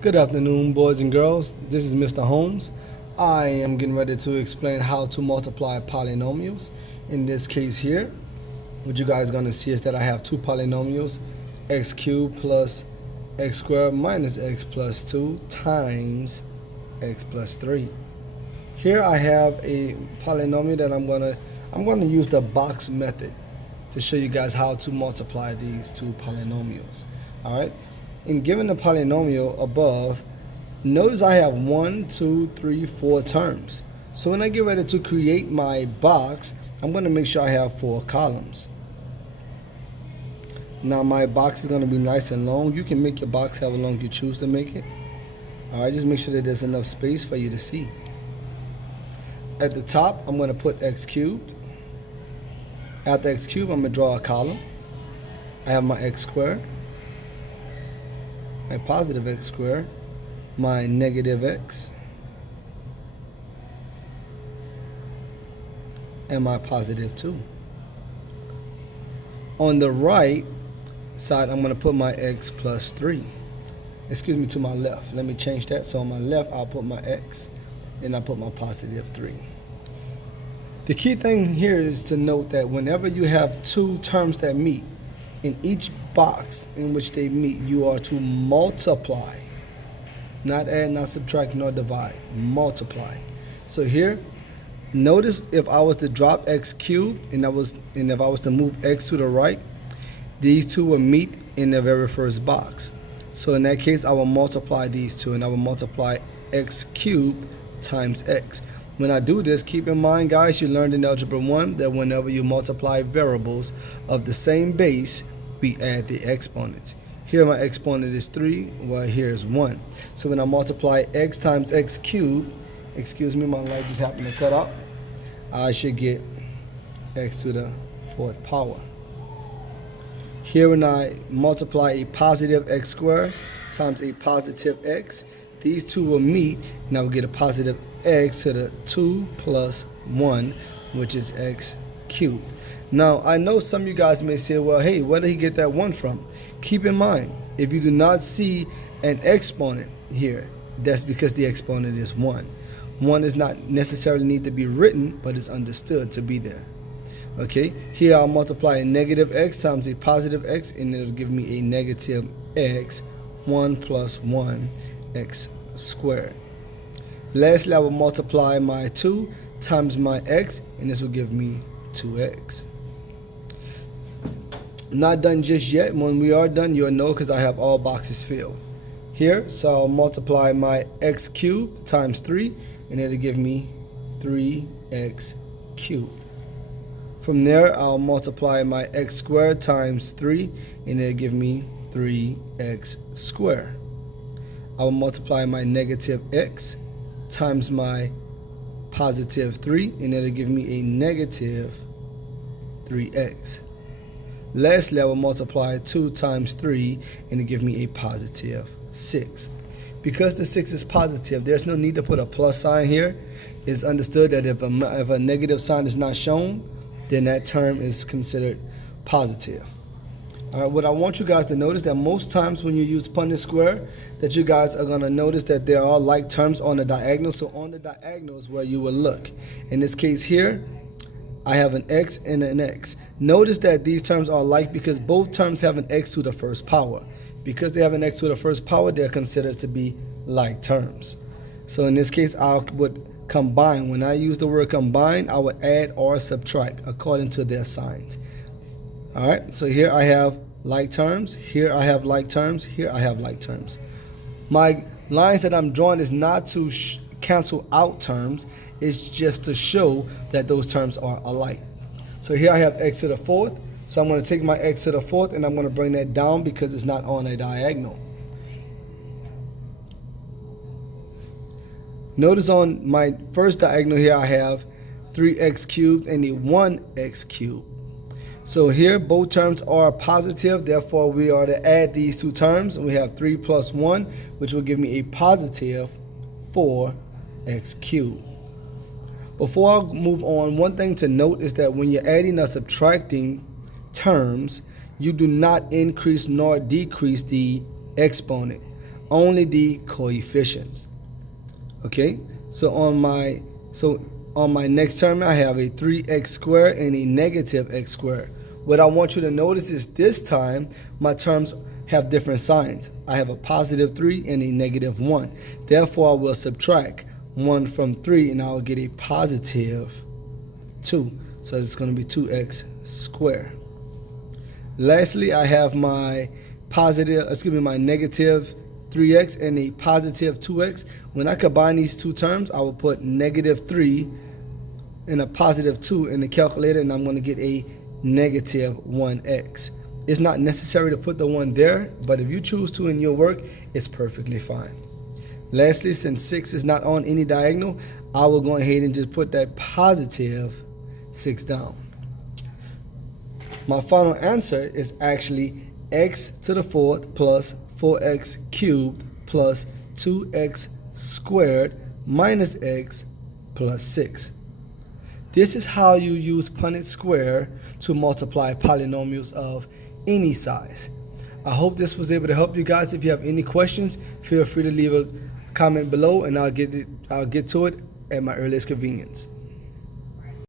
Good afternoon, boys and girls. This is Mr. Holmes. I am getting ready to explain how to multiply polynomials. In this case here, what you guys are going to see is that I have two polynomials, x cubed plus x squared minus x plus 2 times x plus 3. Here I have a polynomial that I'm going to use the box method to show you guys how to multiply these two polynomials. All right. In given the polynomial above, notice I have 1, 2, 3, 4 terms. So when I get ready to create my box, I'm going to make sure I have 4 columns. Now my box is going to be nice and long. You can make your box however long you choose to make it. All right, just make sure that there's enough space for you to see. At the top, I'm going to put x cubed. After x cubed, I'm going to draw a column. I have my x squared, my positive x squared, my negative x, and my positive 2. On the right side, I'm going to put my x plus 3. Excuse me, to my left. Let me change that. So on my left, I'll put my x, and I'll put my positive 3. The key thing here is to note that whenever you have two terms that meet, in each box in which they meet, you are to multiply. Not add, not subtract, nor divide. Multiply. So here, notice if I was to drop x cubed and if I was to move x to the right, these two will meet in the very first box. So in that case, I will multiply these two, and I will multiply x cubed times x. When I do this, keep in mind, guys, you learned in Algebra 1 that whenever you multiply variables of the same base, we add the exponents. Here my exponent is 3, well here is 1. So when I multiply x times x cubed, excuse me, my light just happened to cut out, I should get x to the 4th power. Here when I multiply a positive x squared times a positive x, these two will meet, and I will get a positive x to the 2 plus 1, which is x cubed. Now, I know some of you guys may say, well, hey, where did he get that 1 from? Keep in mind, if you do not see an exponent here, that's because the exponent is 1. 1 does not necessarily need to be written, but is understood to be there. Okay, here I'll multiply a negative x times a positive x, and it'll give me a negative x, 1 plus 1, x squared. Lastly, I will multiply my 2 times my x, and this will give me 2x. Not done just yet. When we are done, you'll know because I have all boxes filled. Here, so I'll multiply my x cubed times 3, and it'll give me 3x cubed. From there, I'll multiply my x squared times 3, and it'll give me 3x squared. I will multiply my negative x times my positive 3, and it'll give me a negative 3x. Lastly, I will multiply 2 times 3, and it'll give me a positive 6. Because the 6 is positive, there's no need to put a plus sign here. It's understood that if a negative sign is not shown, then that term is considered positive. All right, what I want you guys to notice that most times when you use Punnett square, that you guys are going to notice that there are like terms on the diagonal. So on the diagonal is where you will look. In this case here, I have an x and an x. Notice that these terms are like because both terms have an x to the first power. Because they have an x to the first power, they're considered to be like terms. So in this case, I would combine. When I use the word combine, I would add or subtract according to their signs. All right, so here I have like terms, here I have like terms, here I have like terms. My lines that I'm drawing is not to cancel out terms, it's just to show that those terms are alike. So here I have x to the 4th, so I'm going to take my x to the 4th and I'm going to bring that down because it's not on a diagonal. Notice on my first diagonal here I have 3x cubed and a 1x cubed. So here both terms are positive, therefore we are to add these two terms, and we have 3 plus 1, which will give me a positive 4x cubed. Before I move on, one thing to note is that when you're adding or subtracting terms, you do not increase nor decrease the exponent. only the coefficients. Okay, so on my next term, I have a 3x squared and a negative x squared. What I want you to notice is this time my terms have different signs. I have a positive 3 and a negative 1. Therefore, I will subtract 1 from 3 and I will get a positive 2. So it's going to be 2x squared. Lastly, I have my my negative 3x and a positive 2x. When I combine these two terms, I will put negative 3 and a positive 2 in the calculator, and I'm going to get a negative 1x. It's not necessary to put the 1 there, but if you choose to in your work, it's perfectly fine. Lastly, since 6 is not on any diagonal, I will go ahead and just put that positive 6 down. My final answer is actually x to the 4th plus 4x cubed plus 2x squared minus x plus 6. This is how you use Punnett square to multiply polynomials of any size. I hope this was able to help you guys. If you have any questions, feel free to leave a comment below and I'll get to it at my earliest convenience.